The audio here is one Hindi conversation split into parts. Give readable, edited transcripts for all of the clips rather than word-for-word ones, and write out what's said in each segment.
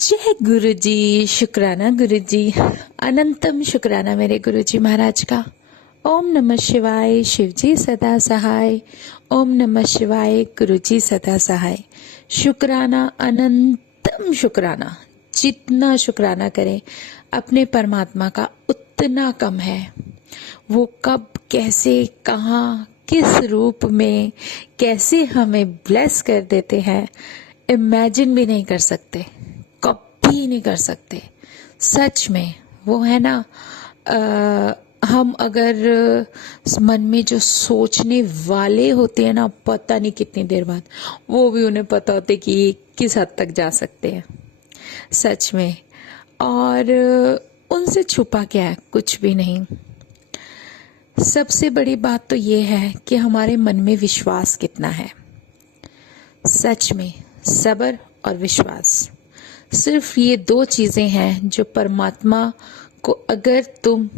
जय गुरु जी। शुक्राना गुरु जी, अनंतम शुक्राना मेरे गुरु जी महाराज का। ओम नमः शिवाय, शिव जी सदा सहाय। ओम नमः शिवाय, गुरु जी सदा सहाय। शुक्राना, अनंतम शुक्राना। जितना शुक्राना करें अपने परमात्मा का उतना कम है। वो कब, कैसे, कहाँ, किस रूप में कैसे हमें ब्लेस कर देते हैं, इमेजिन भी नहीं कर सकते, कभी नहीं कर सकते। सच में वो है ना, हम अगर मन में जो सोचने वाले होते हैं ना, पता नहीं कितनी देर बाद वो भी उन्हें पता होते कि ये किस हद तक जा सकते हैं। सच में। और उनसे छुपा क्या है, कुछ भी नहीं। सबसे बड़ी बात तो ये है कि हमारे मन में विश्वास कितना है। सच में सब्र और विश्वास, सिर्फ ये दो चीजें हैं जो परमात्मा को अगर तुम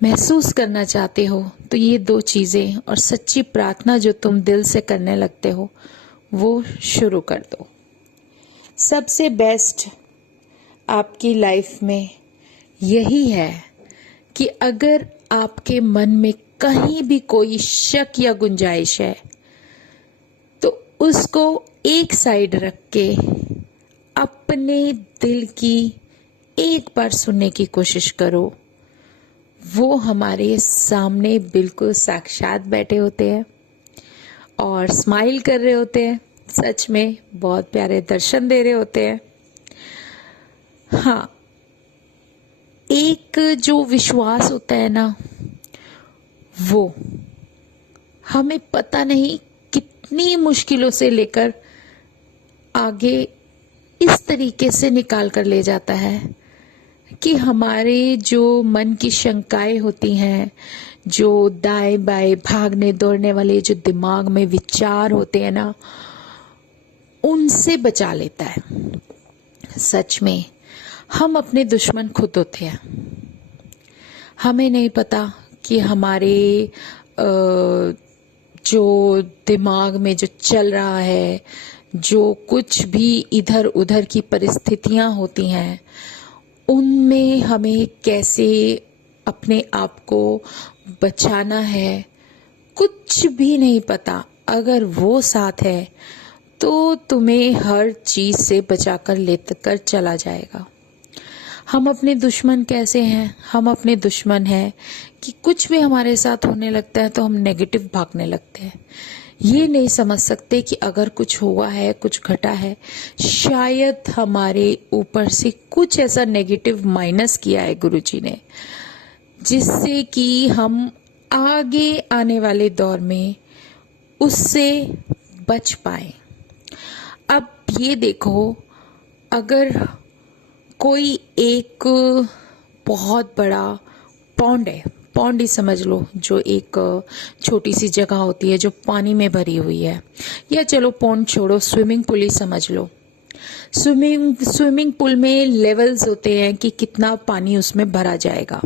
महसूस करना चाहते हो तो ये दो चीजें और सच्ची प्रार्थना जो तुम दिल से करने लगते हो वो शुरू कर दो। सबसे बेस्ट आपकी लाइफ में यही है कि अगर आपके मन में कहीं भी कोई शक या गुंजाइश है तो उसको एक साइड रख के अपने दिल की एक बार सुनने की कोशिश करो। वो हमारे सामने बिल्कुल साक्षात बैठे होते हैं और स्माइल कर रहे होते हैं। सच में बहुत प्यारे दर्शन दे रहे होते हैं। हाँ, एक जो विश्वास होता है ना, वो हमें पता नहीं कितनी मुश्किलों से लेकर आगे इस तरीके से निकाल कर ले जाता है कि हमारे जो मन की शंकाएं होती हैं, जो दाएं बाएं भागने दौड़ने वाले जो दिमाग में विचार होते हैं ना, उनसे बचा लेता है। सच में हम अपने दुश्मन खुद होते हैं। हमें नहीं पता कि हमारे जो दिमाग में जो चल रहा है, जो कुछ भी इधर उधर की परिस्थितियां होती हैं, उनमें हमें कैसे अपने आप को बचाना है, कुछ भी नहीं पता। अगर वो साथ है तो तुम्हें हर चीज से बचाकर लेकर चला जाएगा। हम अपने दुश्मन कैसे हैं? हम अपने दुश्मन हैं कि कुछ भी हमारे साथ होने लगता है तो हम नेगेटिव भागने लगते हैं। ये नहीं समझ सकते कि अगर कुछ हुआ है, कुछ घटा है, शायद हमारे ऊपर से कुछ ऐसा नेगेटिव माइनस किया है गुरुजी ने, जिससे कि हम आगे आने वाले दौर में उससे बच पाए। अब ये देखो, अगर कोई एक बहुत बड़ा पौंड है, पौंड ही समझ लो, जो एक छोटी सी जगह होती है जो पानी में भरी हुई है, या चलो पौंड छोड़ो, स्विमिंग पूल ही समझ लो। स्विमिंग पूल में लेवल्स होते हैं कि कितना पानी उसमें भरा जाएगा।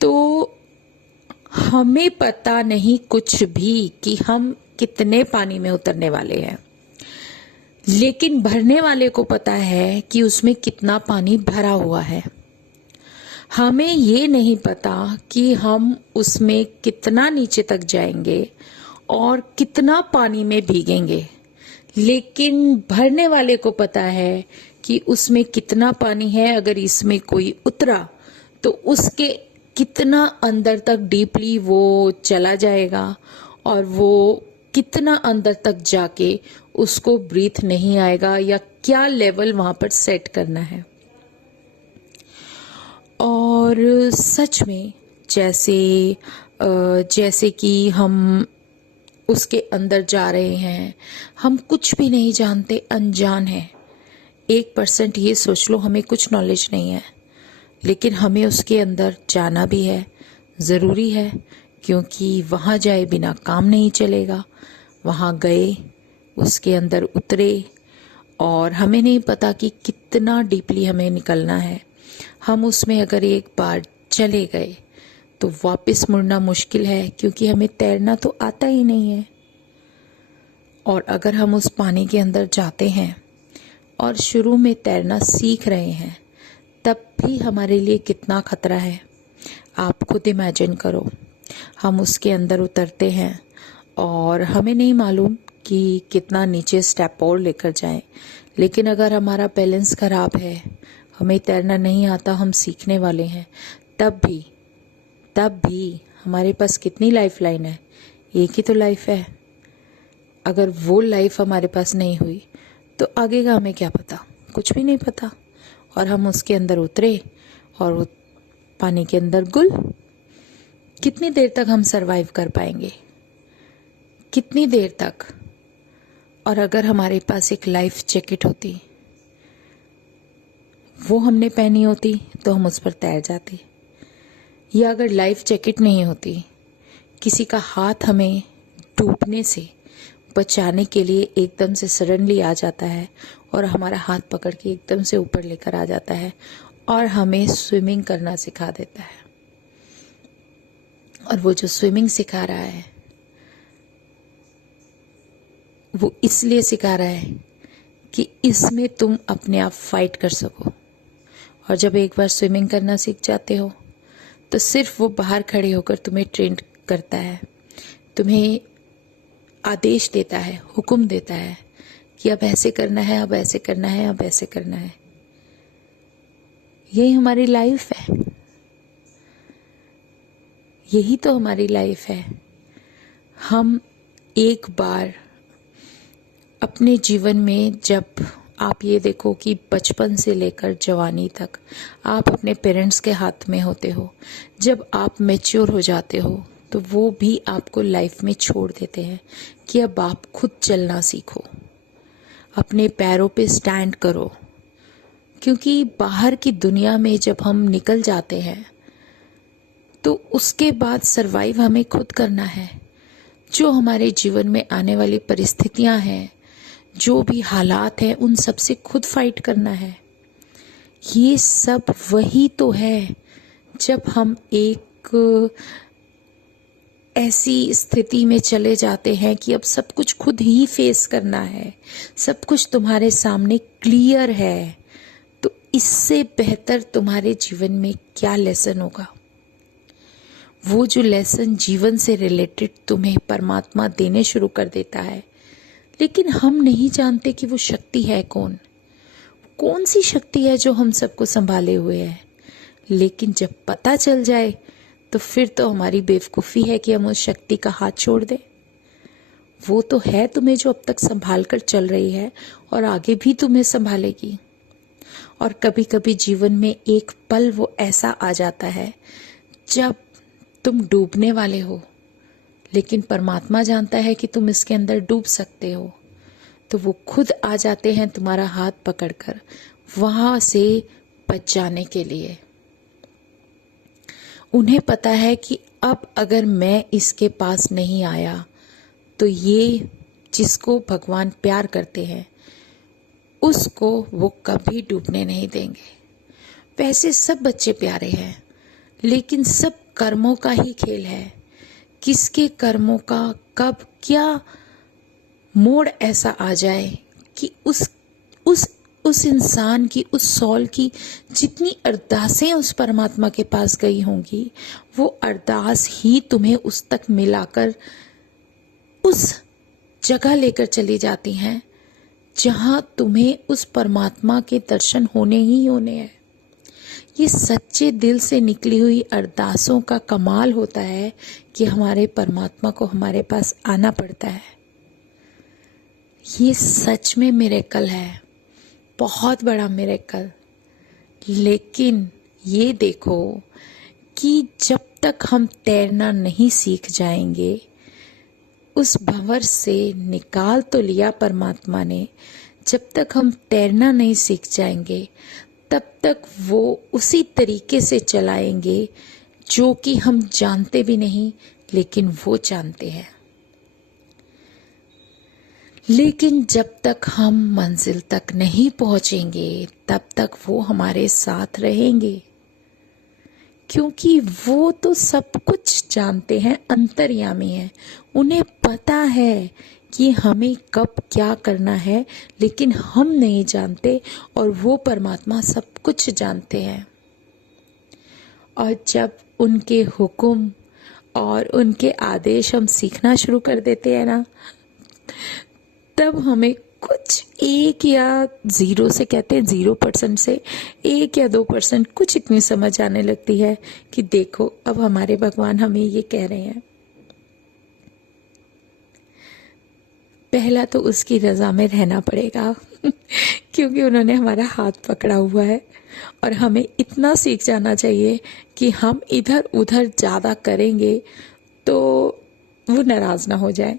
तो हमें पता नहीं कुछ भी कि हम कितने पानी में उतरने वाले हैं, लेकिन भरने वाले को पता है कि उसमें कितना पानी भरा हुआ है। हमें ये नहीं पता कि हम उसमें कितना नीचे तक जाएंगे और कितना पानी में भीगेंगे, लेकिन भरने वाले को पता है कि उसमें कितना पानी है। अगर इसमें कोई उतरा तो उसके कितना अंदर तक डीपली वो चला जाएगा और वो कितना अंदर तक जाके उसको ब्रीथ नहीं आएगा, या क्या लेवल वहां पर सेट करना है। और सच में जैसे कि हम उसके अंदर जा रहे हैं, हम कुछ भी नहीं जानते, अनजान है। 1% ये सोच लो हमें कुछ नॉलेज नहीं है, लेकिन हमें उसके अंदर जाना भी है, ज़रूरी है, क्योंकि वहाँ जाए बिना काम नहीं चलेगा। वहाँ गए, उसके अंदर उतरे, और हमें नहीं पता कि कितना डीपली हमें निकलना है। हम उसमें अगर एक बार चले गए तो वापस मुड़ना मुश्किल है, क्योंकि हमें तैरना तो आता ही नहीं है। और अगर हम उस पानी के अंदर जाते हैं और शुरू में तैरना सीख रहे हैं, तब भी हमारे लिए कितना खतरा है। आप खुद इमेजिन करो, हम उसके अंदर उतरते हैं और हमें नहीं मालूम कि कितना नीचे स्टेप और लेकर जाएं। लेकिन अगर हमारा बैलेंस खराब है, हमें तैरना नहीं आता, हम सीखने वाले हैं, तब भी हमारे पास कितनी लाइफ लाइन है? एक ही तो लाइफ है। अगर वो लाइफ हमारे पास नहीं हुई तो आगे का हमें क्या पता? कुछ भी नहीं पता। और हम उसके अंदर उतरे और वो पानी के अंदर गुल। कितनी देर तक हम सरवाइव कर पाएंगे? कितनी देर तक? और अगर हमारे पास एक लाइफ जैकेट होती, वो हमने पहनी होती, तो हम उस पर तैर जाते। या अगर लाइफ जैकेट नहीं होती, किसी का हाथ हमें डूबने से बचाने के लिए एकदम से सडनली आ जाता है और हमारा हाथ पकड़ के एकदम से ऊपर लेकर आ जाता है और हमें स्विमिंग करना सिखा देता है। और वो जो स्विमिंग सिखा रहा है, वो इसलिए सिखा रहा है कि इसमें तुम अपने आप फाइट कर सको। और जब एक बार स्विमिंग करना सीख जाते हो, तो सिर्फ वो बाहर खड़े होकर तुम्हें ट्रेन करता है, तुम्हें आदेश देता है, हुक्म देता है कि अब ऐसे करना है, अब ऐसे करना है, अब ऐसे करना है। यही हमारी लाइफ है, यही तो हमारी लाइफ है। हम एक बार अपने जीवन में, जब आप ये देखो कि बचपन से लेकर जवानी तक आप अपने पेरेंट्स के हाथ में होते हो, जब आप मैच्योर हो जाते हो तो वो भी आपको लाइफ में छोड़ देते हैं कि अब आप खुद चलना सीखो, अपने पैरों पे स्टैंड करो। क्योंकि बाहर की दुनिया में जब हम निकल जाते हैं तो उसके बाद सरवाइव हमें खुद करना है। जो हमारे जीवन में आने वाली परिस्थितियां हैं, जो भी हालात हैं, उन सब से खुद फाइट करना है। ये सब वही तो है जब हम एक ऐसी स्थिति में चले जाते हैं कि अब सब कुछ खुद ही फेस करना है, सब कुछ तुम्हारे सामने क्लियर है। तो इससे बेहतर तुम्हारे जीवन में क्या लेसन होगा? वो जो लेसन जीवन से रिलेटेड तुम्हें परमात्मा देने शुरू कर देता है, लेकिन हम नहीं जानते कि वो शक्ति है कौन सी शक्ति है जो हम सबको संभाले हुए है। लेकिन जब पता चल जाए तो फिर तो हमारी बेवकूफ़ी है कि हम उस शक्ति का हाथ छोड़ दें। वो तो है तुम्हें जो अब तक संभाल कर चल रही है और आगे भी तुम्हें संभालेगी। और कभी कभी जीवन में एक पल वो ऐसा आ जाता है जब तुम डूबने वाले हो, लेकिन परमात्मा जानता है कि तुम इसके अंदर डूब सकते हो, तो वो खुद आ जाते हैं तुम्हारा हाथ पकड़कर वहां से बच जाने के लिए। उन्हें पता है कि अब अगर मैं इसके पास नहीं आया तो ये जिसको भगवान प्यार करते हैं उसको वो कभी डूबने नहीं देंगे। वैसे सब बच्चे प्यारे हैं, लेकिन सब कर्मों का ही खेल है। किसके कर्मों का कब क्या मोड़ ऐसा आ जाए कि उस इंसान की, उस सॉल की जितनी अरदासें उस परमात्मा के पास गई होंगी, वो अरदास ही तुम्हें उस तक मिलाकर उस जगह लेकर चली जाती हैं जहां तुम्हें उस परमात्मा के दर्शन होने ही होने हैं। ये सच्चे दिल से निकली हुई अरदासों का कमाल होता है कि हमारे परमात्मा को हमारे पास आना पड़ता है। ये सच में मिरेकल है, बहुत बड़ा मिरेकल। लेकिन ये देखो कि जब तक हम तैरना नहीं सीख जाएंगे, उस भंवर से निकाल तो लिया परमात्मा ने, जब तक हम तैरना नहीं सीख जाएंगे तब तक वो उसी तरीके से चलाएंगे जो कि हम जानते भी नहीं, लेकिन वो जानते हैं। लेकिन जब तक हम मंजिल तक नहीं पहुंचेंगे तब तक वो हमारे साथ रहेंगे, क्योंकि वो तो सब कुछ जानते हैं, अंतर्यामी हैं। उन्हें पता है कि हमें कब क्या करना है, लेकिन हम नहीं जानते और वो परमात्मा सब कुछ जानते हैं। और जब उनके हुक्म और उनके आदेश हम सीखना शुरू कर देते हैं ना, तब हमें कुछ 1 या 0 से कहते हैं 0% से 1 या 2% कुछ इतनी समझ आने लगती है कि देखो अब हमारे भगवान हमें ये कह रहे हैं। पहला तो उसकी रजा में रहना पड़ेगा क्योंकि उन्होंने हमारा हाथ पकड़ा हुआ है, और हमें इतना सीख जाना चाहिए कि हम इधर उधर ज़्यादा करेंगे तो वो नाराज़ ना हो जाए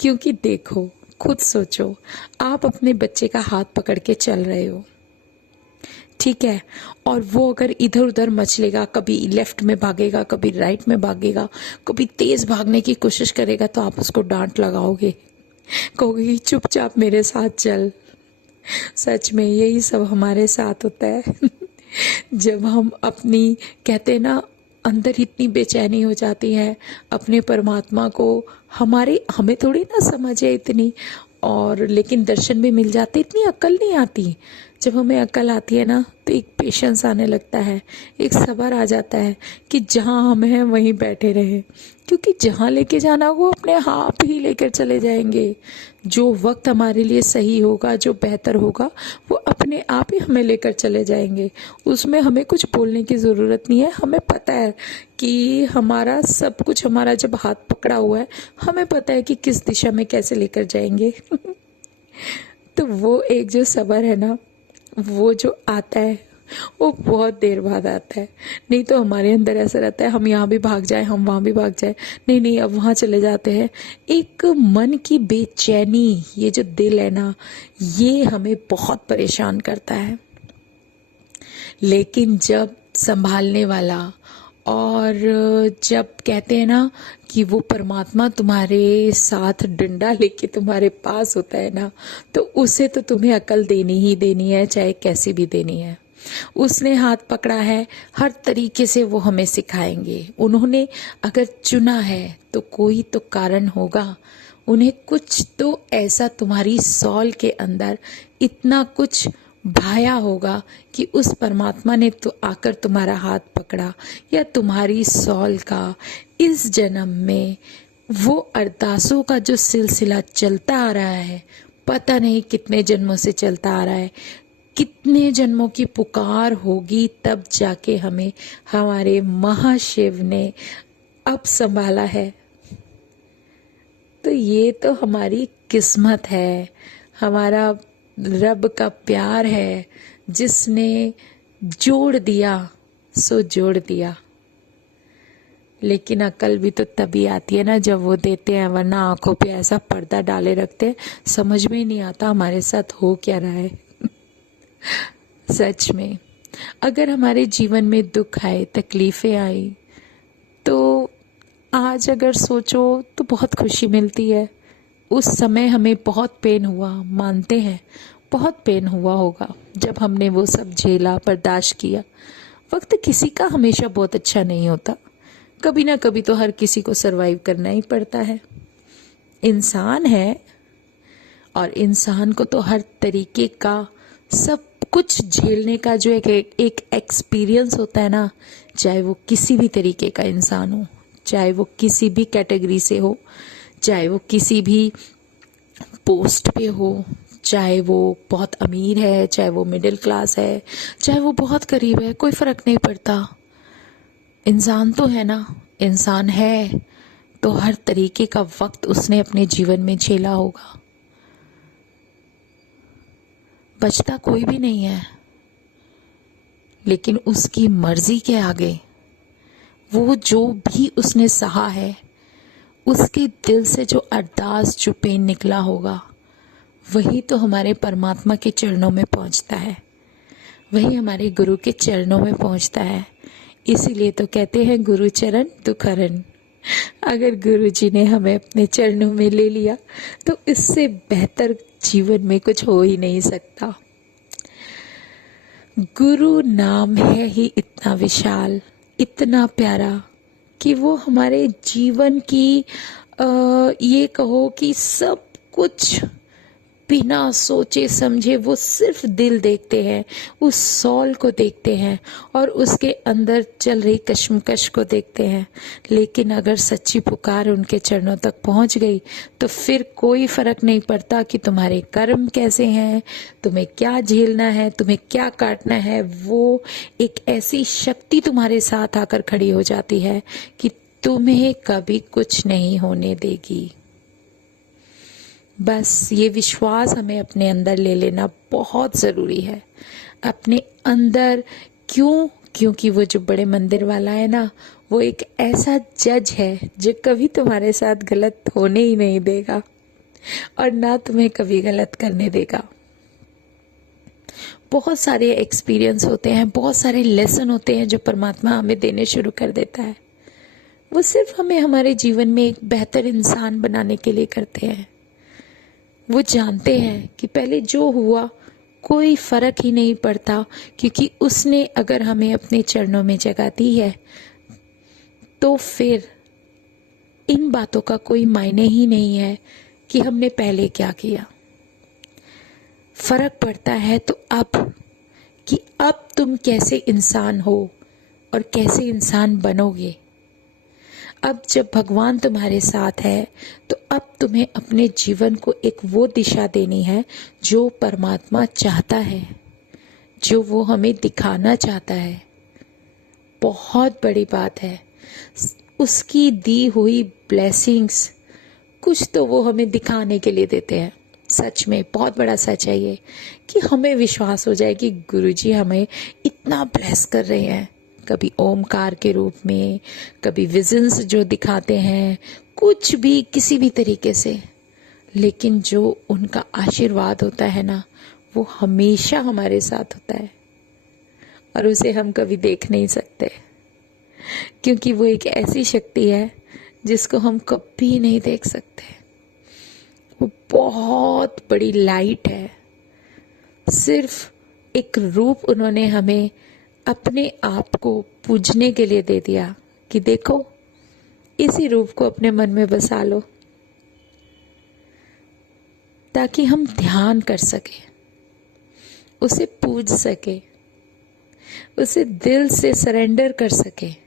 क्योंकि देखो, खुद सोचो, आप अपने बच्चे का हाथ पकड़ के चल रहे हो, ठीक है, और वो अगर इधर उधर मचलेगा, कभी लेफ्ट में भागेगा, कभी राइट में भागेगा, कभी तेज भागने की कोशिश करेगा, तो आप उसको डांट लगाओगे, कहोगे कि चुपचाप मेरे साथ चल। सच में यही सब हमारे साथ होता है जब हम अपनी, कहते हैं ना, अंदर इतनी बेचैनी हो जाती है अपने परमात्मा को, हमें थोड़ी ना समझ है इतनी, और लेकिन दर्शन भी मिल जाते, इतनी अक्ल नहीं आती। जब हमें अक्ल आती है ना तो एक पेशेंस आने लगता है, एक सब्र आ जाता है कि जहाँ हम हैं वहीं बैठे रहे, क्योंकि जहाँ लेके जाना वो अपने आप ही लेकर चले जाएंगे। जो वक्त हमारे लिए सही होगा, जो बेहतर होगा, वो अपने आप ही हमें लेकर चले जाएंगे। उसमें हमें कुछ बोलने की ज़रूरत नहीं है। हमें पता है कि हमारा सब कुछ, हमारा जब हाथ पकड़ा हुआ है, हमें पता है कि किस दिशा में कैसे लेकर जाएंगे तो वो एक जो सब्र है ना, वो जो आता है वो बहुत देर बाद आता है। नहीं तो हमारे अंदर ऐसा रहता है, हम यहाँ भी भाग जाए, हम वहाँ भी भाग जाए, नहीं नहीं अब वहाँ चले जाते हैं। एक मन की बेचैनी, ये जो दिल है ना, ये हमें बहुत परेशान करता है। लेकिन जब संभालने वाला, और जब कहते हैं ना कि वो परमात्मा तुम्हारे साथ डंडा लेके तुम्हारे पास होता है ना, तो उसे तो तुम्हें अकल देनी ही देनी है, चाहे कैसी भी देनी है। उसने हाथ पकड़ा है, हर तरीके से वो हमें सिखाएंगे। उन्होंने अगर चुना है तो कोई तो कारण होगा, उन्हें कुछ तो ऐसा तुम्हारी सॉल के अंदर इतना कुछ भाया होगा कि उस परमात्मा ने तो आकर तुम्हारा हाथ पकड़ा, या तुम्हारी सॉल का इस जन्म में वो अरदासों का जो सिलसिला चलता आ रहा है, पता नहीं कितने जन्मों से चलता आ रहा है, कितने जन्मों की पुकार होगी, तब जाके हमें हमारे महाशिव ने अब संभाला है। तो ये तो हमारी किस्मत है, हमारा रब का प्यार है, जिसने जोड़ दिया सो जोड़ दिया। लेकिन अकल भी तो तभी आती है ना जब वो देते हैं, वरना आंखों पे ऐसा पर्दा डाले रखते हैं, समझ में ही नहीं आता हमारे साथ हो क्या रहा है सच में अगर हमारे जीवन में दुख आए, तकलीफें आई, तो आज अगर सोचो तो बहुत खुशी मिलती है। उस समय हमें बहुत पेन हुआ, मानते हैं बहुत पेन हुआ होगा जब हमने वो सब झेला, बर्दाश्त किया। वक्त किसी का हमेशा बहुत अच्छा नहीं होता, कभी ना कभी तो हर किसी को सरवाइव करना ही पड़ता है। इंसान है और इंसान को तो हर तरीके का सब कुछ झेलने का जो एक एक्सपीरियंस होता है ना, चाहे वो किसी भी तरीके का इंसान हो, चाहे वो किसी भी कैटेगरी से हो, चाहे वो किसी भी पोस्ट पे हो, चाहे वो बहुत अमीर है, चाहे वो मिडिल क्लास है, चाहे वो बहुत गरीब है, कोई फर्क नहीं पड़ता। इंसान तो है ना, इंसान है तो हर तरीके का वक्त उसने अपने जीवन में झेला होगा। बचता कोई भी नहीं है, लेकिन उसकी मर्जी के आगे वो जो भी उसने सहा है, उसके दिल से जो अरदास, जो पेन निकला होगा, वही तो हमारे परमात्मा के चरणों में पहुंचता है, वही हमारे गुरु के चरणों में पहुंचता है। इसीलिए तो कहते हैं गुरु चरण दुखहरण। अगर गुरु जी ने हमें अपने चरणों में ले लिया तो इससे बेहतर जीवन में कुछ हो ही नहीं सकता। गुरु नाम है ही इतना विशाल, इतना प्यारा कि वो हमारे जीवन की ये कहो कि सब कुछ बिना सोचे समझे वो सिर्फ दिल देखते हैं, उस सॉल को देखते हैं और उसके अंदर चल रही कश्मकश को देखते हैं। लेकिन अगर सच्ची पुकार उनके चरणों तक पहुंच गई तो फिर कोई फर्क नहीं पड़ता कि तुम्हारे कर्म कैसे हैं, तुम्हें क्या झेलना है, तुम्हें क्या काटना है। वो एक ऐसी शक्ति तुम्हारे साथ आकर खड़ी हो जाती है कि तुम्हें कभी कुछ नहीं होने देगी। बस ये विश्वास हमें अपने अंदर ले लेना बहुत ज़रूरी है, अपने अंदर। क्यों? क्योंकि वो जो बड़े मंदिर वाला है ना, वो एक ऐसा जज है जो कभी तुम्हारे साथ गलत होने ही नहीं देगा और ना तुम्हें कभी गलत करने देगा। बहुत सारे एक्सपीरियंस होते हैं, बहुत सारे लेसन होते हैं जो परमात्मा हमें देने शुरू कर देता है। वो सिर्फ हमें हमारे जीवन में एक बेहतर इंसान बनाने के लिए करते हैं। वो जानते हैं कि पहले जो हुआ कोई फर्क ही नहीं पड़ता, क्योंकि उसने अगर हमें अपने चरणों में जगह दी है तो फिर इन बातों का कोई मायने ही नहीं है कि हमने पहले क्या किया। फर्क पड़ता है तो अब, कि अब तुम कैसे इंसान हो और कैसे इंसान बनोगे। अब जब भगवान तुम्हारे साथ है तो अब तुम्हें अपने जीवन को एक वो दिशा देनी है जो परमात्मा चाहता है, जो वो हमें दिखाना चाहता है। बहुत बड़ी बात है, उसकी दी हुई ब्लेसिंग्स कुछ तो वो हमें दिखाने के लिए देते हैं। सच में बहुत बड़ा सच है ये, कि हमें विश्वास हो जाए कि गुरुजी हमें इतना ब्लेस कर रहे हैं। कभी ओमकार के रूप में, कभी विजन्स जो दिखाते हैं, कुछ भी किसी भी तरीके से, लेकिन जो उनका आशीर्वाद होता है ना, वो हमेशा हमारे साथ होता है और उसे हम कभी देख नहीं सकते, क्योंकि वो एक ऐसी शक्ति है जिसको हम कभी नहीं देख सकते। वो बहुत बड़ी लाइट है। सिर्फ एक रूप उन्होंने हमें अपने आप को पूजने के लिए दे दिया कि देखो, इसी रूप को अपने मन में बसा लो, ताकि हम ध्यान कर सके, उसे पूज सके, उसे दिल से सरेंडर कर सके।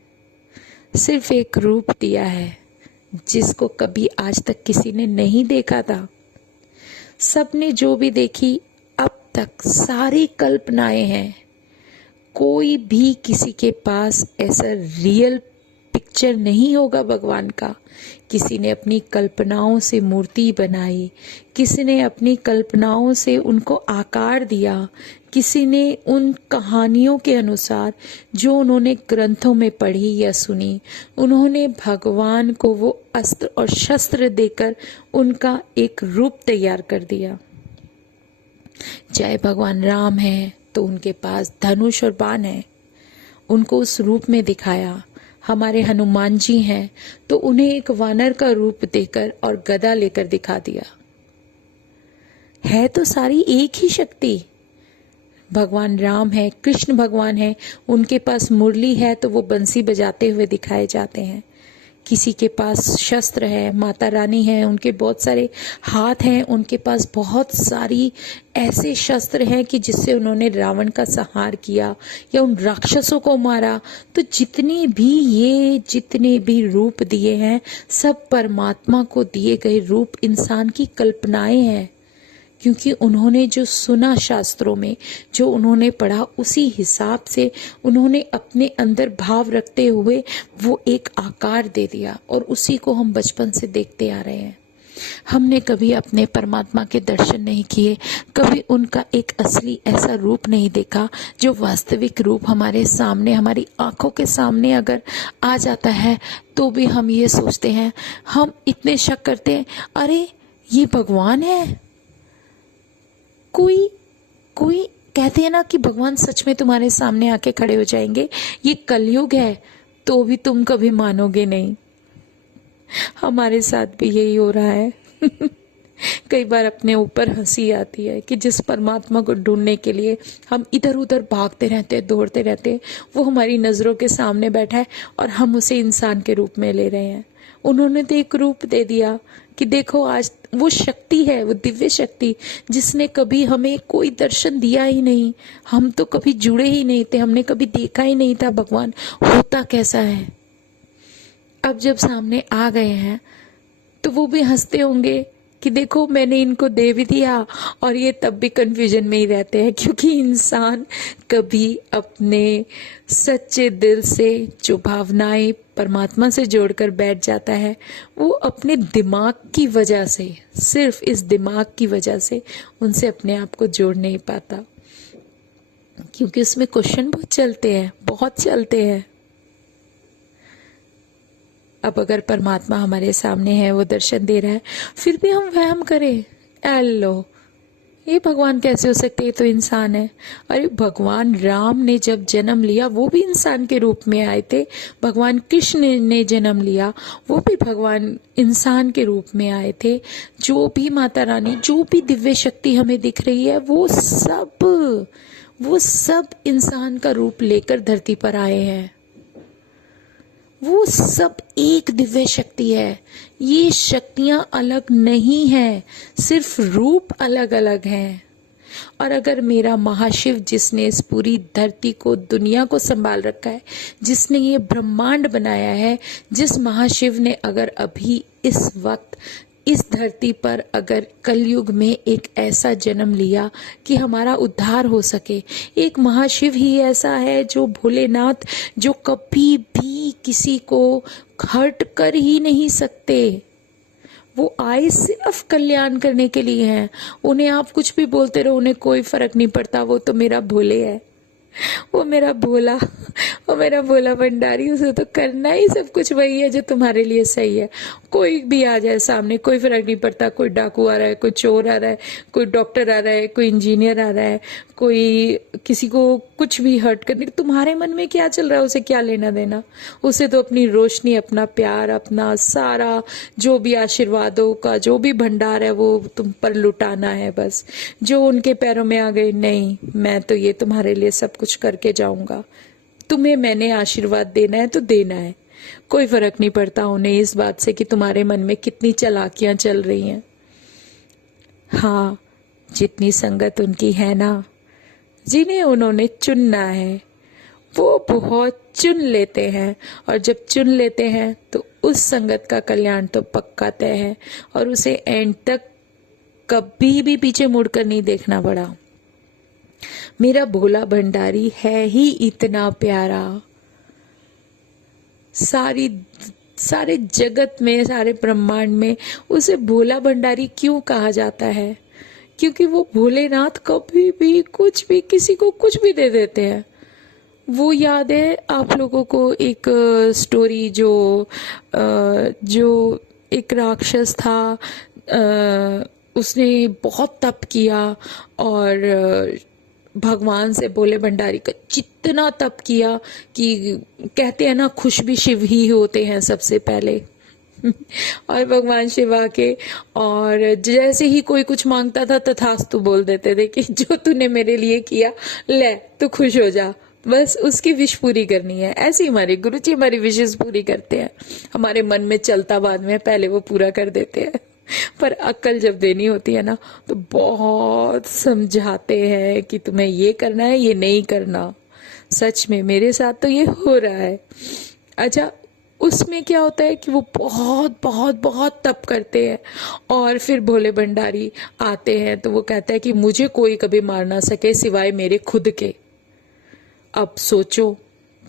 सिर्फ एक रूप दिया है जिसको कभी आज तक किसी ने नहीं देखा था। सबने जो भी देखी अब तक सारी कल्पनाएं हैं। कोई भी किसी के पास ऐसा रियल पिक्चर नहीं होगा भगवान का। किसी ने अपनी कल्पनाओं से मूर्ति बनाई, किसी ने अपनी कल्पनाओं से उनको आकार दिया, किसी ने उन कहानियों के अनुसार जो उन्होंने ग्रंथों में पढ़ी या सुनी, उन्होंने भगवान को वो अस्त्र और शस्त्र देकर उनका एक रूप तैयार कर दिया। चाहे भगवान राम हैं तो उनके पास धनुष और बाण है, उनको उस रूप में दिखाया। हमारे हनुमान जी हैं तो उन्हें एक वानर का रूप देकर और गदा लेकर दिखा दिया। है तो सारी एक ही शक्ति। भगवान राम है, कृष्ण भगवान है, उनके पास मुरली है तो वो बंसी बजाते हुए दिखाए जाते हैं। किसी के पास शस्त्र है, माता रानी है, उनके बहुत सारे हाथ हैं, उनके पास बहुत सारी ऐसे शस्त्र हैं कि जिससे उन्होंने रावण का संहार किया या उन राक्षसों को मारा। तो जितने भी रूप दिए हैं, सब परमात्मा को दिए गए रूप इंसान की कल्पनाएं हैं, क्योंकि उन्होंने जो सुना शास्त्रों में, जो उन्होंने पढ़ा, उसी हिसाब से उन्होंने अपने अंदर भाव रखते हुए वो एक आकार दे दिया और उसी को हम बचपन से देखते आ रहे हैं। हमने कभी अपने परमात्मा के दर्शन नहीं किए, कभी उनका एक असली ऐसा रूप नहीं देखा जो वास्तविक रूप हमारे सामने, हमारी आंखों के सामने अगर आ जाता है तो भी हम ये सोचते हैं, हम इतने शक करते हैं, अरे ये भगवान है। कोई कहते हैं ना कि भगवान सच में तुम्हारे सामने आके खड़े हो जाएंगे। ये कलयुग है तो भी तुम कभी मानोगे नहीं। हमारे साथ भी यही हो रहा है। कई बार अपने ऊपर हंसी आती है कि जिस परमात्मा को ढूंढने के लिए हम इधर उधर भागते रहते, दौड़ते रहते, वो हमारी नजरों के सामने बैठा है और हम उसे इंसान के रूप में ले रहे हैं उन्होंने तो एक रूप दे दिया कि देखो आज वो शक्ति है, वो दिव्य शक्ति जिसने कभी हमें कोई दर्शन दिया ही नहीं, हम तो कभी जुड़े ही नहीं थे, हमने कभी देखा ही नहीं था भगवान होता कैसा है। अब जब सामने आ गए हैं तो वो भी हंसते होंगे कि देखो मैंने इनको दे भी दिया, और ये तब भी कंफ्यूजन में ही रहते हैं, क्योंकि इंसान कभी अपने सच्चे दिल से जो भावनाएं परमात्मा से जोड़कर बैठ जाता है, वो अपने दिमाग की वजह से, सिर्फ इस दिमाग की वजह से उनसे अपने आप को जोड़ नहीं पाता, क्योंकि उसमें क्वेश्चन बहुत चलते हैं, बहुत चलते हैं। अब अगर परमात्मा हमारे सामने है, वो दर्शन दे रहा है, फिर भी हम वहम करें, एलो ये भगवान कैसे हो सकते, ये तो इंसान है। अरे भगवान राम ने जब जन्म लिया वो भी इंसान के रूप में आए थे, भगवान कृष्ण ने जन्म लिया वो भी भगवान इंसान के रूप में आए थे। जो भी माता रानी, जो भी दिव्य शक्ति हमें दिख रही है, वो सब इंसान का रूप लेकर धरती पर आए हैं। वो सब एक दिव्य शक्ति है। ये शक्तियां अलग नहीं है, सिर्फ रूप अलग अलग हैं। और अगर मेरा महाशिव, जिसने इस पूरी धरती को, दुनिया को संभाल रखा है, जिसने ये ब्रह्मांड बनाया है, जिस महाशिव ने अगर अभी इस वक्त इस धरती पर अगर कलयुग में एक ऐसा जन्म लिया कि हमारा उद्धार हो सके, एक महाशिव ही ऐसा है, जो भोलेनाथ, जो कभी भी किसी को हर्ट कर ही नहीं सकते। वो आए सिर्फ कल्याण करने के लिए हैं। उन्हें आप कुछ भी बोलते रहो, उन्हें कोई फर्क नहीं पड़ता। वो तो मेरा भोले है, वो मेरा भोला भंडारी, उसे तो करना ही सब कुछ वही है जो तुम्हारे लिए सही है। कोई भी आ जाए सामने, कोई फर्क नहीं पड़ता। कोई डाकू आ रहा है, कोई चोर आ रहा है, कोई डॉक्टर आ रहा है, कोई इंजीनियर आ रहा है, कोई किसी को कुछ भी हर्ट करने, तुम्हारे मन में क्या चल रहा है उसे क्या लेना देना। उसे तो अपनी रोशनी, अपना प्यार, अपना सारा जो भी आशीर्वादों का जो भी भंडार है वो तुम पर लुटाना है बस। जो उनके पैरों में आ गए, नहीं मैं तो ये तुम्हारे लिए सब कुछ करके जाऊंगा, तुम्हें मैंने आशीर्वाद देना है तो देना है। कोई फर्क नहीं पड़ता उन्हें इस बात से कि तुम्हारे मन में कितनी चालाकियां चल रही हैं। हाँ, जितनी संगत उनकी है ना, जिन्हें उन्होंने चुनना है, वो बहुत चुन लेते हैं। और जब चुन लेते हैं तो उस संगत का कल्याण तो पक्का तय है, और उसे एंड तक कभी भी पीछे मुड़कर नहीं देखना पड़ा। मेरा भोला भंडारी है ही इतना प्यारा, सारे जगत में, सारे ब्रह्मांड में उसे भोला भंडारी क्यों कहा जाता है? क्योंकि वो भोलेनाथ कभी भी कुछ भी किसी को कुछ भी दे देते हैं। वो याद है आप लोगों को एक स्टोरी, जो एक राक्षस था, उसने बहुत तप किया और भगवान से, भोले भंडारी का जितना तप किया कि कहते हैं ना, खुश भी शिव ही होते हैं सबसे पहले। और भगवान शिव आके और जैसे ही कोई कुछ मांगता था तथास्तु बोल देते थे कि जो तूने मेरे लिए किया ले, तू खुश हो जा, बस उसकी विश पूरी करनी है। ऐसे ही हमारे गुरुजी हमारी विशेष पूरी करते हैं। हमारे मन में चलता बाद में, पहले वो पूरा कर देते हैं। पर अक्ल जब देनी होती है ना, तो बहुत समझाते हैं कि तुम्हें ये करना है, ये नहीं करना। सच में मेरे साथ तो ये हो रहा है। अच्छा, उसमें क्या होता है कि वो बहुत बहुत बहुत तप करते हैं, और फिर भोले भंडारी आते हैं तो वो कहता है कि मुझे कोई कभी मार ना सके सिवाय मेरे खुद के। अब सोचो,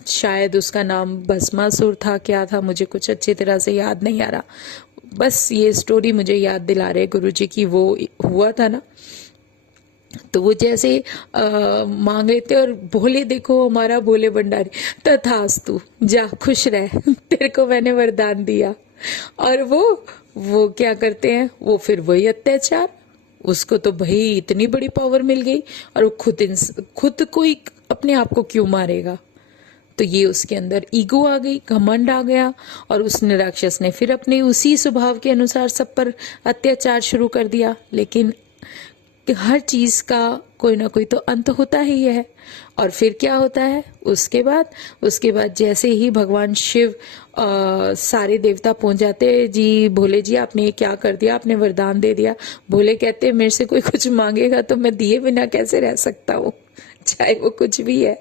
शायद उसका नाम भस्मासुर था, क्या था मुझे कुछ अच्छी तरह से याद नहीं आ रहा। बस ये स्टोरी मुझे याद दिला रहे गुरुजी की, वो हुआ था ना। तो वो जैसे मांग लेते, और भोले, देखो हमारा भोले भंडारी, तथास्तु, जा खुश रह, तेरे को मैंने वरदान दिया। और वो क्या करते हैं, वो फिर वही अत्याचार, उसको तो भाई इतनी बड़ी पावर मिल गई, और वो खुद को ही अपने आप को क्यों मारेगा। तो ये उसके अंदर ईगो आ गई, घमंड आ गया, और उसने, राक्षस ने फिर अपने उसी स्वभाव के अनुसार सब पर अत्याचार शुरू कर दिया। लेकिन कि हर चीज का कोई ना कोई तो अंत होता ही है। और फिर क्या होता है उसके बाद जैसे ही भगवान शिव सारे देवता पहुंच जाते हैं, जी भोले जी आपने ये क्या कर दिया, आपने वरदान दे दिया। भोले कहते हैं मेरे से कोई कुछ मांगेगा तो मैं दिए बिना कैसे रह सकता हूँ, चाहे वो कुछ भी है।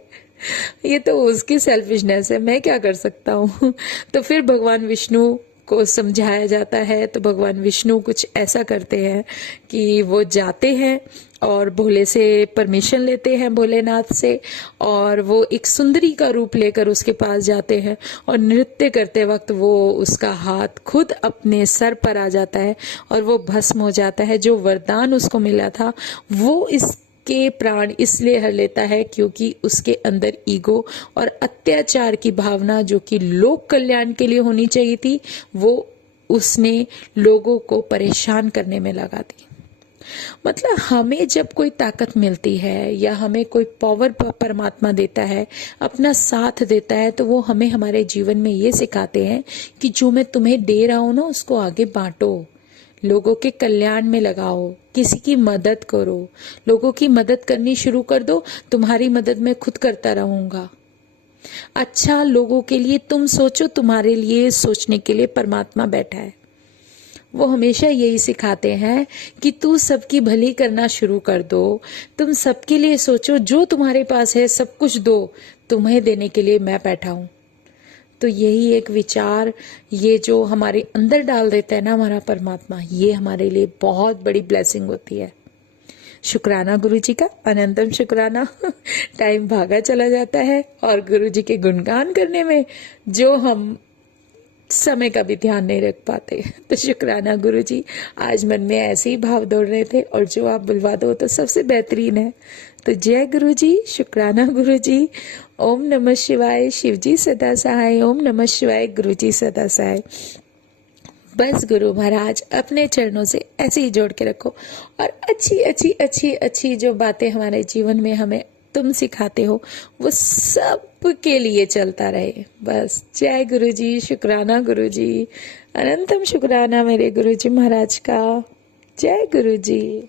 ये तो उसकी सेल्फिशनेस है, मैं क्या कर सकता हूँ। तो फिर भगवान विष्णु को समझाया जाता है, तो भगवान विष्णु कुछ ऐसा करते हैं कि वो जाते हैं और भोले से परमिशन लेते हैं, भोलेनाथ से, और वो एक सुंदरी का रूप लेकर उसके पास जाते हैं और नृत्य करते वक्त वो उसका हाथ खुद अपने सर पर आ जाता है और वो भस्म हो जाता है। जो वरदान उसको मिला था वो इसके प्राण इसलिए हर लेता है क्योंकि उसके अंदर ईगो और अत्याचार की भावना, जो कि लोक कल्याण के लिए होनी चाहिए थी, वो उसने लोगों को परेशान करने में लगा दी। मतलब हमें जब कोई ताकत मिलती है या हमें कोई पावर परमात्मा देता है, अपना साथ देता है, तो वो हमें हमारे जीवन में ये सिखाते हैं कि जो मैं तुम्हें दे रहा हूं ना उसको आगे बांटो, लोगों के कल्याण में लगाओ, किसी की मदद करो, लोगों की मदद करनी शुरू कर दो, तुम्हारी मदद मैं खुद करता रहूंगा। अच्छा लोगों के लिए तुम सोचो, तुम्हारे लिए सोचने के लिए परमात्मा बैठा है। वो हमेशा यही सिखाते हैं कि तू सबकी भली करना शुरू कर दो, तुम सबके लिए सोचो, जो तुम्हारे पास है सब कुछ दो, तुम्हें देने के लिए मैं बैठा हूं। तो यही एक विचार ये जो हमारे अंदर डाल देता है ना हमारा परमात्मा, ये हमारे लिए बहुत बड़ी ब्लेसिंग होती है। शुक्राना गुरु जी का, अनंतम शुक्राना। टाइम भागा चला जाता है और गुरु जी के गुणगान करने में जो हम समय का भी ध्यान नहीं रख पाते। तो शुक्राना गुरु जी, आज मन में ऐसे ही भाव दौड़ रहे थे और जो आप बुलवा दो तो सबसे बेहतरीन है। तो जय गुरु जी, शुक्राना गुरु जी। ओम नमः शिवाय, शिव जी सदा सहाय। ओम नमः शिवाय, गुरु जी सदा सहाय। बस गुरु महाराज अपने चरणों से ऐसे ही जोड़ के रखो और अच्छी अच्छी अच्छी अच्छी जो बातें हमारे जीवन में हमें तुम सिखाते हो वो सब के लिए चलता रहे। बस जय गुरु जी, शुक्राना गुरु जी, अनंतम शुक्राना मेरे गुरु जी महाराज का। जय गुरु जी।